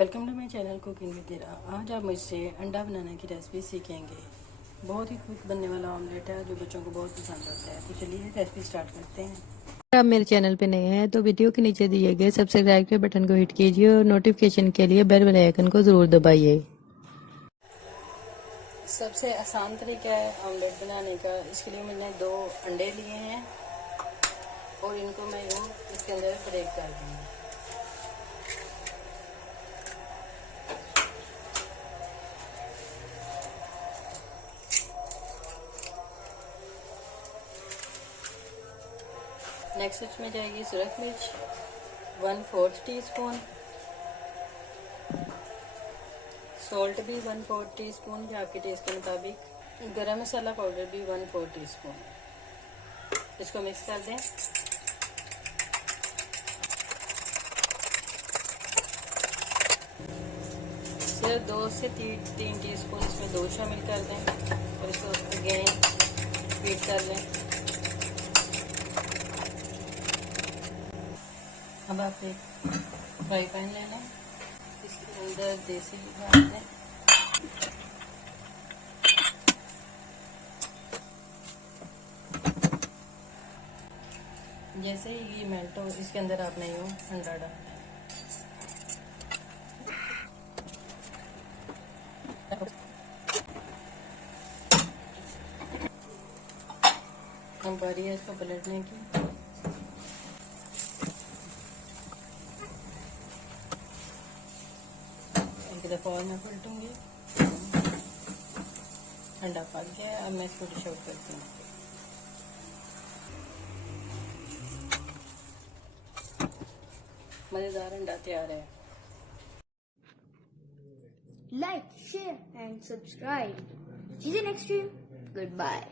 Welcome to my channel cooking with Heera. आज आप मुझसे अंडा बनाने की रेसिपी सीखेंगे। बहुत ही क्विक बनने वाला ऑमलेट है जो बच्चों को बहुत पसंद आता है। तो चलिए रेसिपी स्टार्ट करते हैं। अगर आप मेरे चैनल पे नए हैं तो वीडियो के नीचे दिए गए सब्सक्राइब के बटन को हिट कीजिए और नोटिफिकेशन के लिए बेल आइकन को ज़रूर दबाइए। सबसे आसान तरीका है ऑमलेट बनाने का। इसके लिए मैंने 2 अंडे लिए हैं और इनको मैं यूँ इसके अंदर ब्रेक कर दूँगी। नेक्स्ट इसमें जाएगी सूरज मिर्च 1/4 टीस्पून, सॉल्ट भी 1/4 टीस्पून या आपके टेस्ट के मुताबिक, गरम मसाला पाउडर भी 1/4 टीस्पून। इसको मिक्स कर दें। सिर्फ 2 से 3 टीस्पून इसमें दूध शामिल कर दें और इसको अगेन बीट कर लें। अब आप एक फ्राई पैन लेना, इसके अंदर देसी घी डाल दें। जैसे ही घी मेल्ट हो इसके अंदर आपने यूँ अंडा डालना है। हम बारी है इसको पलटने की। एक दफ़ा और मैं पलटूंगी। अंडा पक गया। अब मैं इसको डिश आउट करती हूँ। मज़ेदार अंडा तैयार है। Like, share and subscribe. See you next time. Goodbye.